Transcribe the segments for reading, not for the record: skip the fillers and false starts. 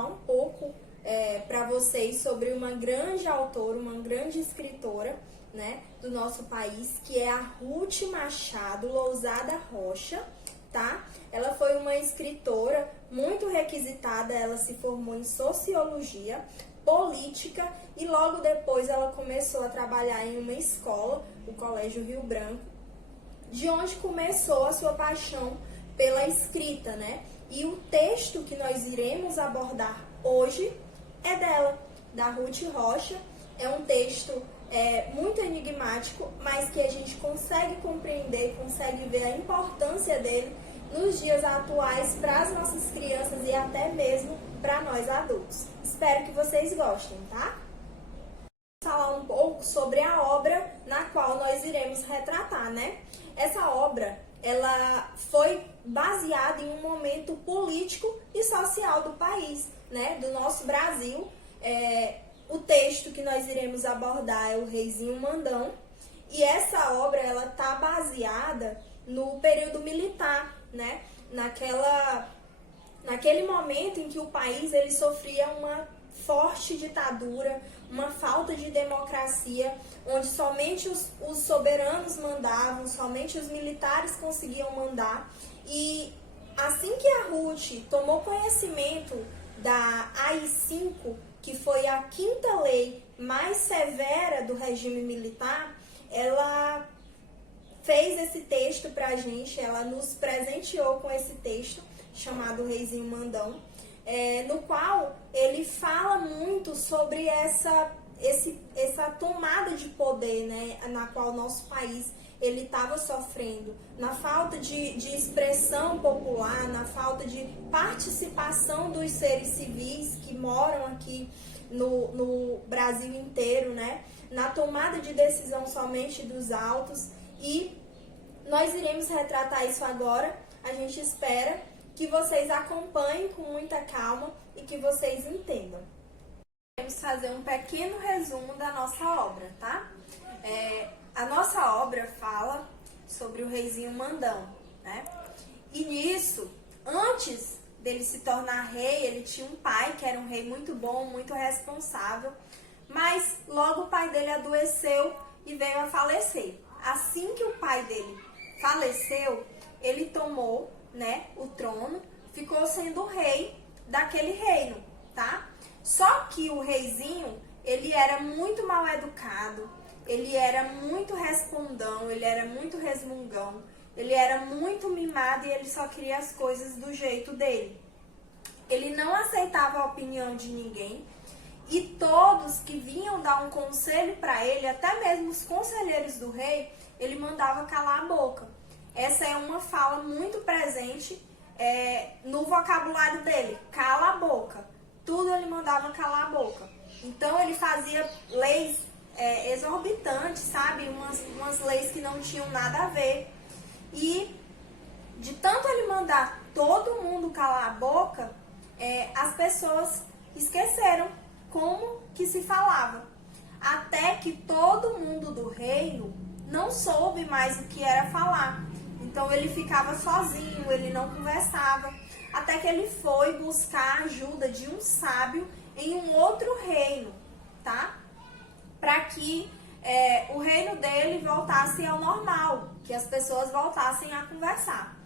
falar um pouco para vocês sobre uma grande autora, uma grande escritora, né, do nosso país, que é a Ruth Machado Lousada Rocha, tá? Ela foi uma escritora muito requisitada, ela se formou em sociologia, política e logo depois ela começou a trabalhar em uma escola, o Colégio Rio Branco, de onde começou a sua paixão pela escrita, né? E o texto que nós iremos abordar hoje é dela, da Ruth Rocha. É um texto muito enigmático, mas que a gente consegue compreender, consegue ver a importância dele nos dias atuais para as nossas crianças e até mesmo para nós adultos. Espero que vocês gostem, tá? Vou falar um pouco sobre a obra na qual nós iremos retratar, né? Essa obra, ela foi baseada em um momento político e social do país, né? Do nosso Brasil. O texto que nós iremos abordar é o Reizinho Mandão. E essa obra, ela tá baseada no período militar, né? Naquele momento em que o país ele sofria uma forte ditadura, uma falta de democracia, onde somente os soberanos mandavam, somente os militares conseguiam mandar. E assim que a Ruth tomou conhecimento da AI-5, que foi a quinta lei mais severa do regime militar, ela fez esse texto pra gente, ela nos presenteou com esse texto, chamado Reizinho Mandão, no qual ele fala muito sobre essa tomada de poder, né, na qual o nosso país ele estava sofrendo, na falta de expressão popular, na falta de participação dos seres civis que moram aqui no Brasil inteiro, né, na tomada de decisão somente dos altos. E nós iremos retratar isso agora. A gente espera que vocês acompanhem com muita calma e que vocês entendam. Vamos fazer um pequeno resumo da nossa obra, tá? A nossa obra fala sobre o Reizinho Mandão, né? E nisso, antes dele se tornar rei, ele tinha um pai que era um rei muito bom, muito responsável, mas logo o pai dele adoeceu e veio a falecer. Assim que o pai dele faleceu, ele tomou, né, o trono, ficou sendo o rei daquele reino, tá? Só que o reizinho, ele era muito mal educado, ele era muito respondão, ele era muito resmungão, ele era muito mimado e ele só queria as coisas do jeito dele. Ele não aceitava a opinião de ninguém e todos que vinham dar um conselho para ele, até mesmo os conselheiros do rei, ele mandava calar a boca. Essa é uma fala muito presente no vocabulário dele, cala a boca. Tudo ele mandava calar a boca. Então ele fazia leis exorbitantes, sabe? Umas leis que não tinham nada a ver. E de tanto ele mandar todo mundo calar a boca, as pessoas esqueceram como que se falava. Até que todo mundo do reino não soube mais o que era falar. Então ele ficava sozinho, ele não conversava, até que ele foi buscar a ajuda de um sábio em um outro reino, tá? Para que o reino dele voltasse ao normal, que as pessoas voltassem a conversar.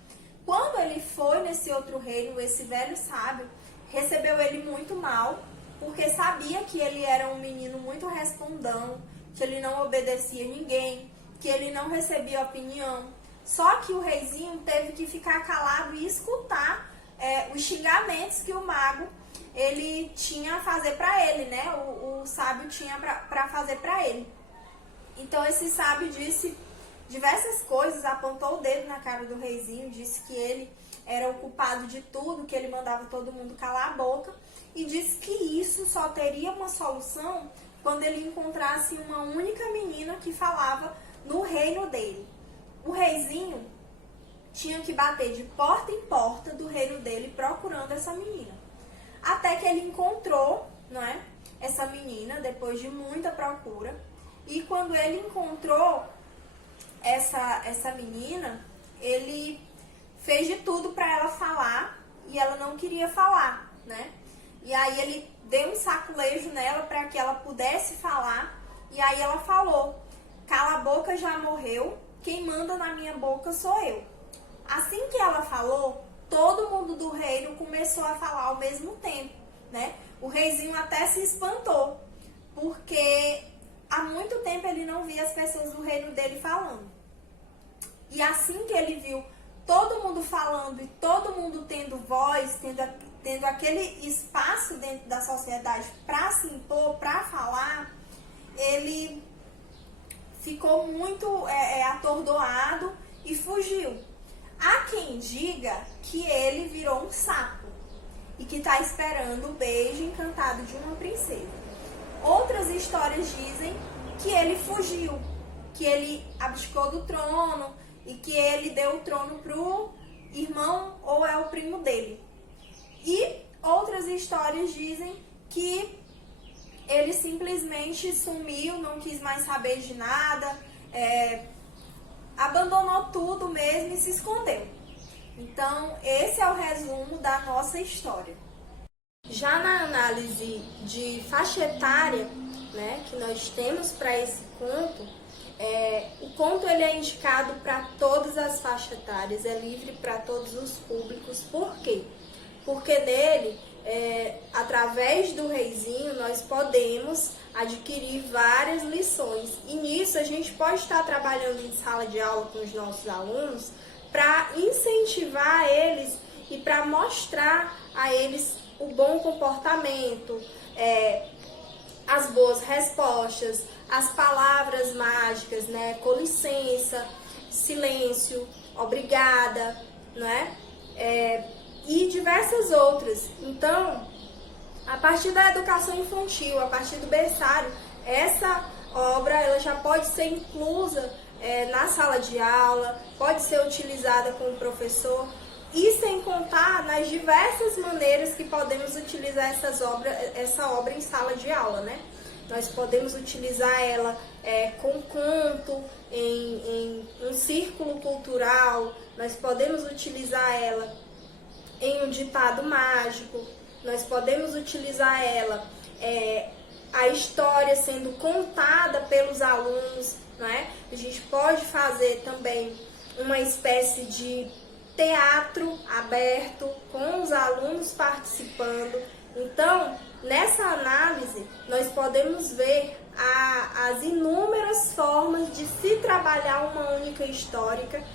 Quando ele foi nesse outro reino, esse velho sábio recebeu ele muito mal, porque sabia que ele era um menino muito respondão, que ele não obedecia a ninguém, que ele não recebia opinião. Só que o reizinho teve que ficar calado e escutar os xingamentos que o mago ele tinha a fazer para ele, né? O sábio tinha para fazer para ele. Então esse sábio disse diversas coisas, apontou o dedo na cara do reizinho, disse que ele era o culpado de tudo, que ele mandava todo mundo calar a boca e disse que isso só teria uma solução quando ele encontrasse uma única menina que falava no reino dele. O reizinho tinha que bater de porta em porta do reino dele procurando essa menina. Até que ele encontrou, não é, essa menina depois de muita procura. E quando ele encontrou essa menina, ele fez de tudo para ela falar e ela não queria falar, né? E aí ele deu um saculejo nela para que ela pudesse falar. E aí ela falou: cala a boca, já morreu, quem manda na minha boca sou eu. Assim que ela falou, todo mundo do reino começou a falar ao mesmo tempo, né? O reizinho até se espantou, porque há muito tempo ele não via as pessoas do reino dele falando. E assim que ele viu todo mundo falando e todo mundo tendo voz, tendo aquele espaço dentro da sociedade para se impor, para falar, ele ficou muito atordoado e fugiu. Há quem diga que ele virou um sapo e que está esperando o beijo encantado de uma princesa. Outras histórias dizem que ele fugiu, que ele abdicou do trono e que ele deu o trono pro irmão ou é o primo dele. E outras histórias dizem que ele simplesmente sumiu, não quis mais saber de nada, abandonou tudo mesmo e se escondeu. Então, esse é o resumo da nossa história. Já na análise de faixa etária, né, que nós temos para esse conto, o conto ele é indicado para todas as faixas etárias, é livre para todos os públicos. Por quê? Porque nele, através do reizinho, nós podemos adquirir várias lições. E nisso a gente pode estar trabalhando em sala de aula com os nossos alunos para incentivar eles e para mostrar a eles o bom comportamento, as boas respostas, as palavras mágicas, né? Com licença, silêncio, obrigada, né? E diversas outras. Então, a partir da educação infantil, a partir do berçário, essa obra ela já pode ser inclusa na sala de aula, pode ser utilizada com o professor, e sem contar nas diversas maneiras que podemos utilizar essa obra em sala de aula, né? Nós podemos utilizar ela com conto, em um círculo cultural, nós podemos utilizar ela em um ditado mágico, nós podemos utilizar ela, a história sendo contada pelos alunos, né? A gente pode fazer também uma espécie de teatro aberto com os alunos participando. Então, nessa análise, nós podemos ver as inúmeras formas de se trabalhar uma única história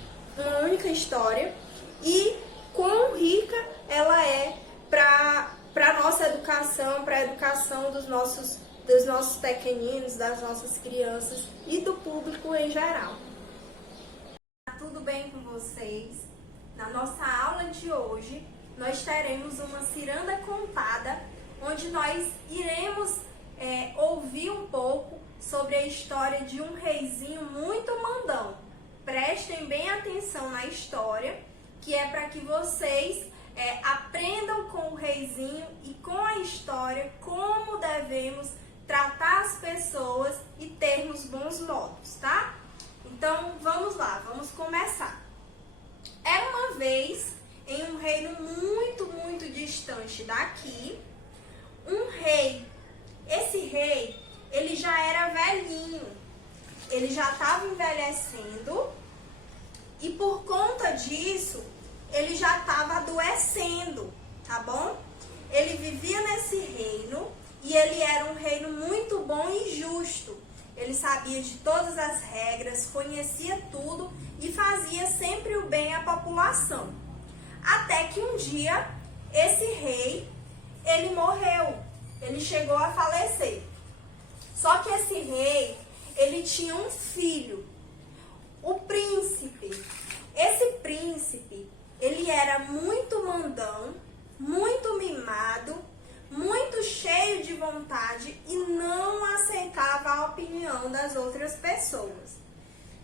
e quão rica ela é para a nossa educação, para a educação dos nossos pequeninos, das nossas crianças e do público em geral. Tudo bem com vocês? Na nossa aula de hoje, nós teremos uma ciranda contada, onde nós iremos ouvir um pouco sobre a história de um reizinho muito mandão. Prestem bem atenção na história, que é para que vocês aprendam com o reizinho e com a história como devemos tratar as pessoas e termos bons modos, tá? Então, vamos lá, vamos começar. Era uma vez, em um reino muito, muito distante daqui, um rei. Esse rei, ele já era velhinho, ele já estava envelhecendo e por conta disso, ele já estava adoecendo, tá bom? Ele vivia nesse reino e ele era um reino muito bom e justo. Ele sabia de todas as regras, conhecia tudo e fazia sempre o bem à população. Até que um dia, esse rei, ele morreu, ele chegou a falecer. Só que esse rei, ele tinha um filho, o príncipe. Esse príncipe, ele era muito mandão, muito mimado, muito cheio de vontade e não aceitava a opinião das outras pessoas.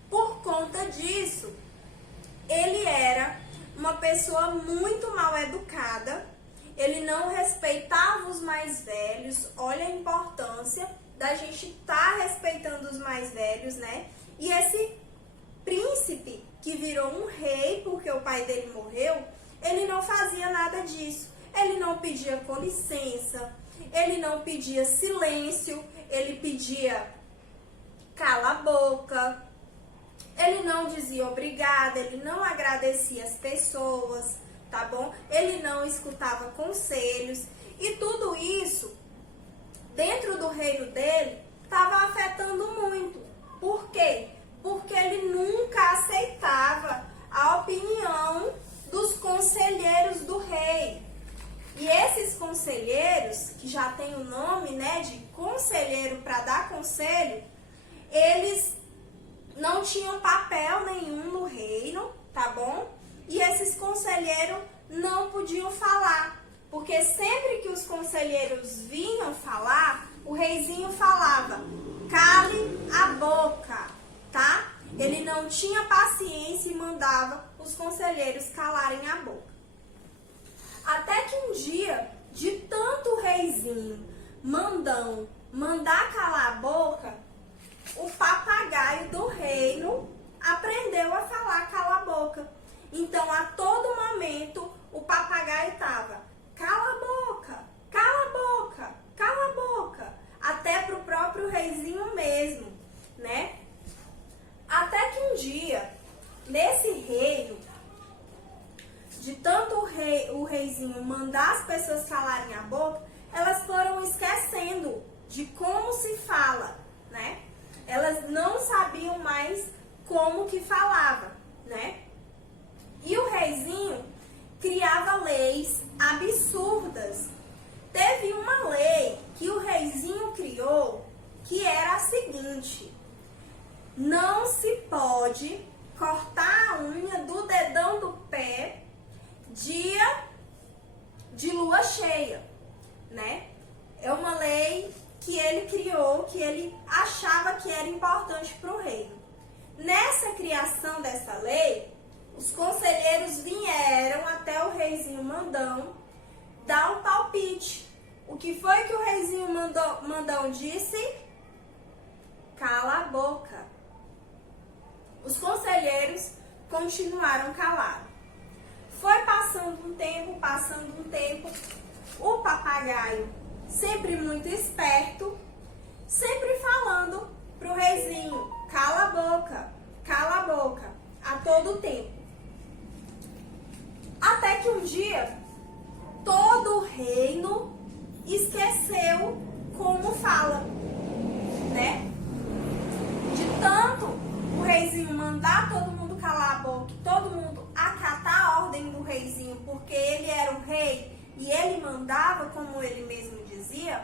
Por conta disso, ele era uma pessoa muito mal educada, ele não respeitava os mais velhos. Olha a importância da gente estar respeitando os mais velhos, né? E esse príncipe, que virou um rei porque o pai dele morreu, ele não fazia nada disso. Ele não pedia com licença, ele não pedia silêncio, ele pedia cala a boca, ele não dizia obrigada, ele não agradecia as pessoas, tá bom? Ele não escutava conselhos e tudo isso, dentro do reino dele, estava afetando muito. Por quê? Porque ele nunca aceitava a opinião dos conselheiros do rei. E esses conselheiros, que já tem o nome, né, de conselheiro para dar conselho, eles não tinham papel nenhum no reino, tá bom? E esses conselheiros não podiam falar, porque sempre que os conselheiros vinham falar, o reizinho falava, cale a boca, tá? Ele não tinha paciência e mandava os conselheiros calarem a boca. Até que um dia, de tanto o reizinho mandão mandar calar a boca, o papagaio do reino aprendeu a falar cala a boca. Então, a todo momento, o papagaio estava cala a boca, cala a boca, cala a boca. Até para o próprio reizinho mesmo, né? Até que um dia, nesse reino, de tanto o reizinho mandar as pessoas calarem a boca, elas foram esquecendo de como se fala, né? Elas não sabiam mais como que falava, né? E o reizinho criava leis absurdas. Teve uma lei que o reizinho criou que era a seguinte: não se pode cortar a unha do dedão do pé dia de lua cheia, né? É uma lei que ele criou, que ele achava que era importante para o reino. Nessa criação dessa lei, os conselheiros vieram até o reizinho mandão dar um palpite. O que foi que o reizinho mandão disse? Cala a boca. Os conselheiros continuaram calados. Foi passando um tempo, o papagaio, sempre muito esperto, sempre falando pro reizinho, cala a boca, a todo tempo. Até que um dia, todo o reino esqueceu como fala, né? De tanto o reizinho mandar todo mundo calar a boca, todo mundo acatar a ordem do reizinho, porque ele era o rei e ele mandava, como ele mesmo dizia,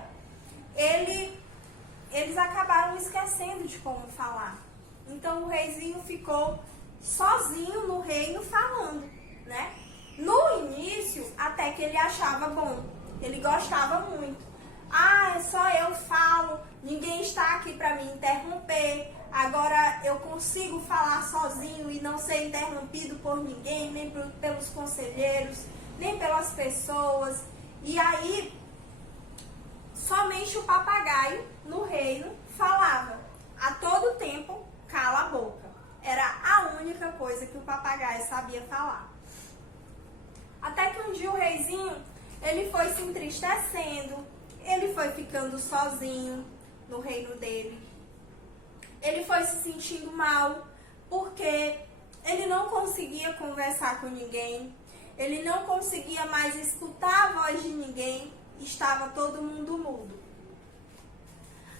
eles acabaram esquecendo de como falar. Então o reizinho ficou sozinho no reino falando, né? No início, até que ele achava bom, ele gostava muito. Ah, só eu falo, ninguém está aqui para me interromper, agora eu consigo falar sozinho e não ser interrompido por ninguém, nem pelos conselheiros, nem pelas pessoas. E aí, somente o papagaio no reino falava. A todo tempo, cala a boca. Era a única coisa que o papagaio sabia falar. Até que um dia o reizinho, ele foi se entristecendo, ele foi ficando sozinho no reino dele. Ele foi se sentindo mal, porque ele não conseguia conversar com ninguém, ele não conseguia mais escutar a voz de ninguém, estava todo mundo mudo.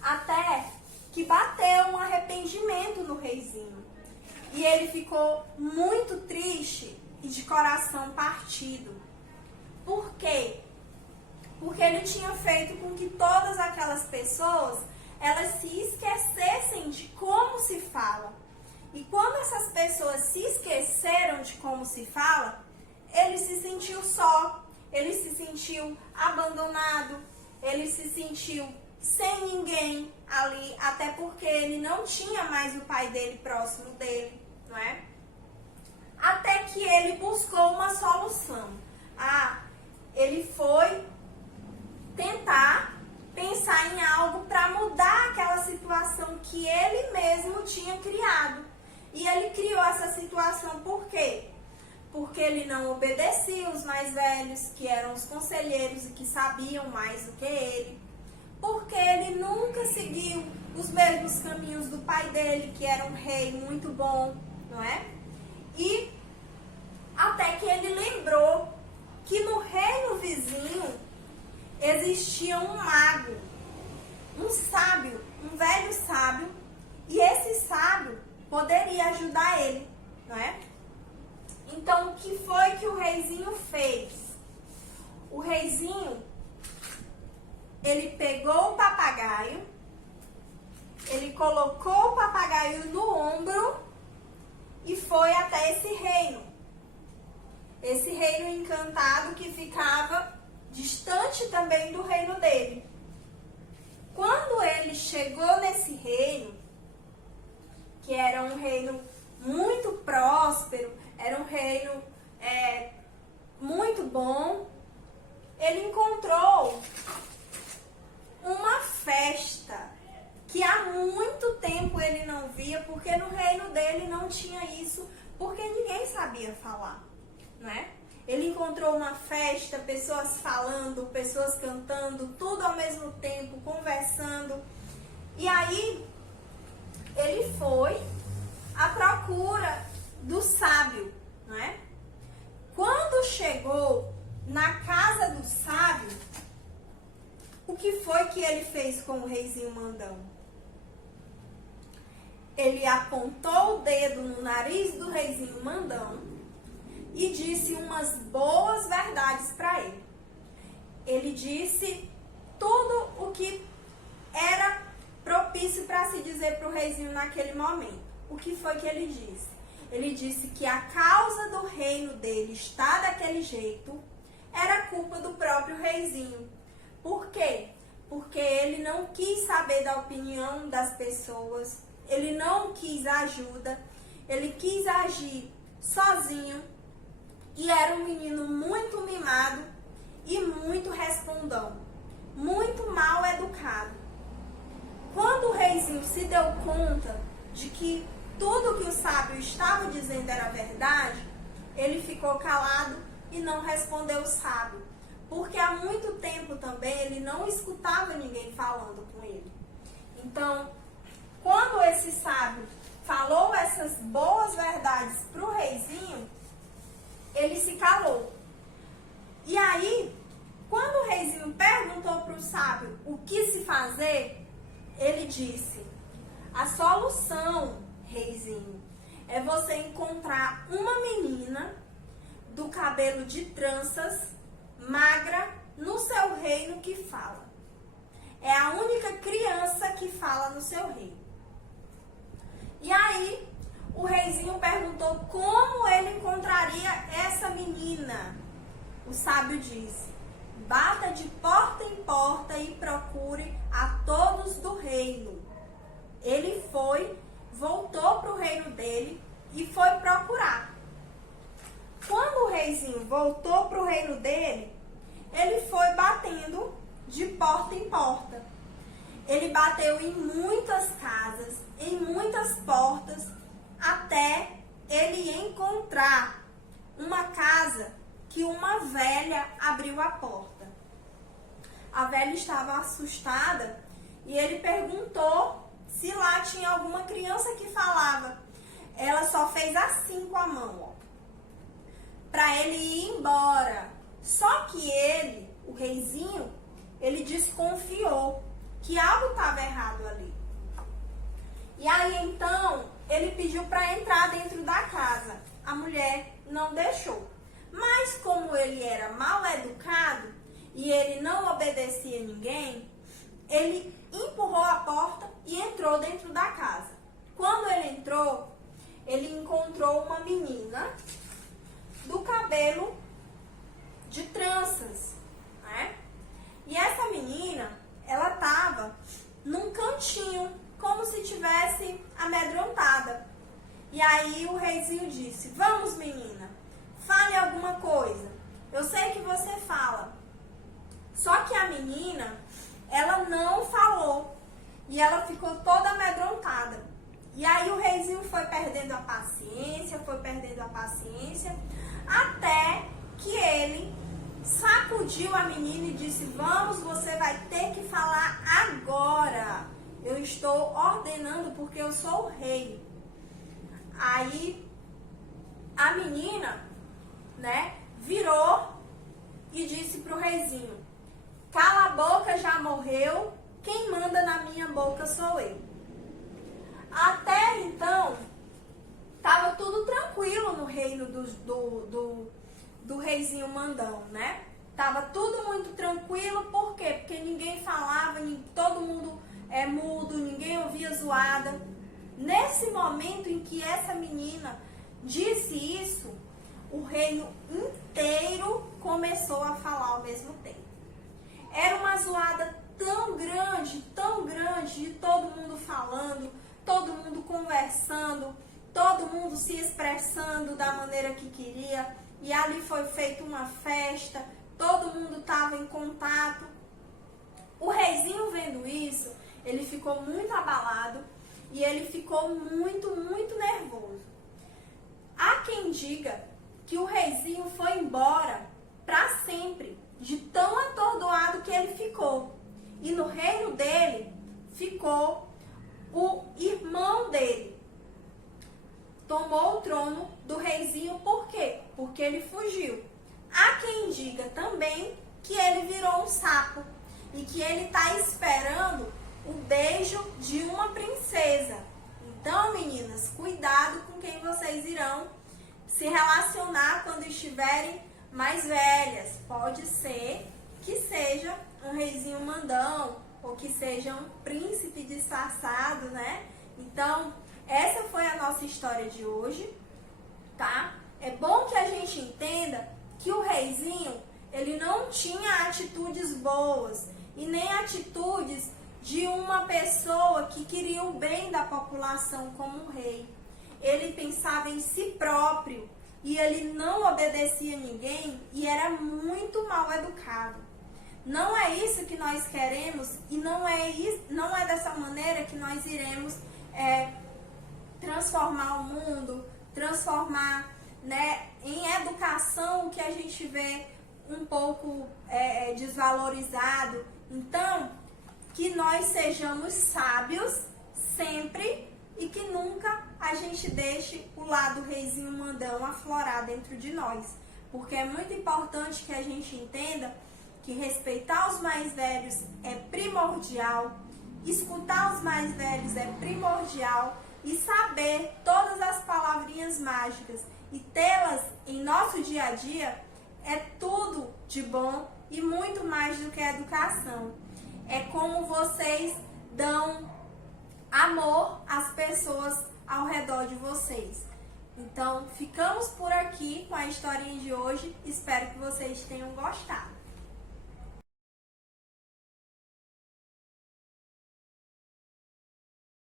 Até que bateu um arrependimento no reizinho, e ele ficou muito triste e de coração partido. Por quê? Porque ele tinha feito com que todas aquelas pessoas, elas se esquecessem de como se fala. E quando essas pessoas se esqueceram de como se fala, ele se sentiu só, ele se sentiu abandonado, ele se sentiu sem ninguém ali, até porque ele não tinha mais o pai dele próximo dele, não é? Até que ele buscou uma solução. Ele foi tentar pensar em algo para mudar aquela situação que ele mesmo tinha criado. E ele criou essa situação por quê? porque ele não obedecia os mais velhos, que eram os conselheiros e que sabiam mais do que ele, porque ele nunca seguiu os mesmos caminhos do pai dele, que era um rei muito bom, não é? E até que ele lembrou que no reino vizinho existia um mago, um sábio, um velho sábio, e esse sábio poderia ajudar ele, não é? Então, o que foi que o reizinho fez? O reizinho, ele pegou o papagaio, ele colocou o papagaio no ombro e foi até esse reino. Esse reino encantado que ficava distante também do reino dele. Quando ele chegou nesse reino, que era um reino muito próspero, era um reino muito bom, ele encontrou uma festa que há muito tempo ele não via, porque no reino dele não tinha isso, porque ninguém sabia falar, né? Ele encontrou uma festa, pessoas falando, pessoas cantando, tudo ao mesmo tempo, conversando. E aí, ele foi à procura do sábio, né? Quando chegou na casa do sábio, o que foi que ele fez com o reizinho mandão? Ele apontou o dedo no nariz do reizinho mandão e disse umas boas verdades para ele. Ele disse tudo o que era propício para se dizer para o reizinho naquele momento. O que foi que ele disse? Ele disse que a causa do reino dele estar daquele jeito era culpa do próprio reizinho. Por quê? Porque ele não quis saber da opinião das pessoas, ele não quis ajuda, ele quis agir sozinho e era um menino muito mimado e muito respondão, muito mal educado. Quando o reizinho se deu conta de que tudo que o sábio estava dizendo era verdade, ele ficou calado e não respondeu o sábio, porque há muito tempo também ele não escutava ninguém falando com ele. Então, quando esse sábio falou essas boas verdades para o reizinho, ele se calou. E aí, quando o reizinho perguntou para o sábio o que se fazer, ele disse: a solução, reizinho, é você encontrar uma menina do cabelo de tranças, magra, no seu reino que fala. É a única criança que fala no seu reino. E aí, o reizinho perguntou como ele encontraria essa menina. O sábio disse: bata de porta em porta e procure a todos do reino. Ele foi, voltou para o reino dele e foi procurar. Quando o reizinho voltou para o reino dele, ele foi batendo de porta em porta. Ele bateu em muitas casas, em muitas portas, até ele encontrar uma casa que uma velha abriu a porta. A velha estava assustada e ele perguntou se lá tinha alguma criança que falava. Ela só fez assim com a mão, ó, para ele ir embora. Só que ele, o reizinho, ele desconfiou que algo estava errado ali. E aí então ele pediu para entrar dentro da casa. A mulher não deixou. Mas como ele era mal educado e ele não obedecia a ninguém, ele empurrou a porta e entrou dentro da casa. Quando ele entrou, ele encontrou uma menina do cabelo de tranças, né? E essa menina, ela estava num cantinho, como se tivesse amedrontada. E aí o reizinho disse: vamos, menina, fale alguma coisa. Eu sei que você fala. Só que a menina, ela não falou. E ela ficou toda amedrontada. E aí o reizinho foi perdendo a paciência, até que ele sacudiu a menina e disse: vamos, você vai ter que falar agora. Eu estou ordenando porque eu sou o rei. Aí a menina, né, virou e disse pro reizinho: cala a boca, já morreu, quem manda na minha boca sou eu. Até então, tava tudo tranquilo no reino do reizinho mandão, né? Tava tudo muito tranquilo, por quê? Porque ninguém falava, todo mundo é mudo, ninguém ouvia zoada. Nesse momento em que essa menina disse isso, o reino inteiro começou a falar ao mesmo tempo. Era uma zoada tão grande, de todo mundo falando, todo mundo conversando, todo mundo se expressando da maneira que queria. E ali foi feita uma festa, todo mundo estava em contato. O reizinho, vendo isso, ele ficou muito abalado e ele ficou muito nervoso. Há quem diga que o reizinho foi embora para sempre, de tão atordoado que ele ficou. E no reino dele ficou o irmão dele. Tomou o trono do reizinho, por quê? Porque ele fugiu. Há quem diga também que ele virou um sapo e que ele está esperando o beijo de uma princesa. Então, meninas, cuidado com quem vocês irão se relacionar quando estiverem mais velhas. Pode ser que seja um reizinho mandão ou que seja um príncipe disfarçado, né? Então, essa foi a nossa história de hoje, tá? É bom que a gente entenda que o reizinho, ele não tinha atitudes boas e nem atitudes de uma pessoa que queria o bem da população como rei. Ele pensava em si próprio e ele não obedecia a ninguém e era muito mal educado. Não é isso que nós queremos e não é dessa maneira que nós iremos transformar o mundo, transformar, né, em educação que a gente vê um pouco desvalorizado. Então, que nós sejamos sábios sempre e que nunca a gente deixe o lado reizinho mandão aflorar dentro de nós. Porque é muito importante que a gente entenda que respeitar os mais velhos é primordial, escutar os mais velhos é primordial e saber todas as palavrinhas mágicas e tê-las em nosso dia a dia é tudo de bom e muito mais do que educação. É como vocês dão amor às pessoas ao redor de vocês. Então, ficamos por aqui com a historinha de hoje. Espero que vocês tenham gostado.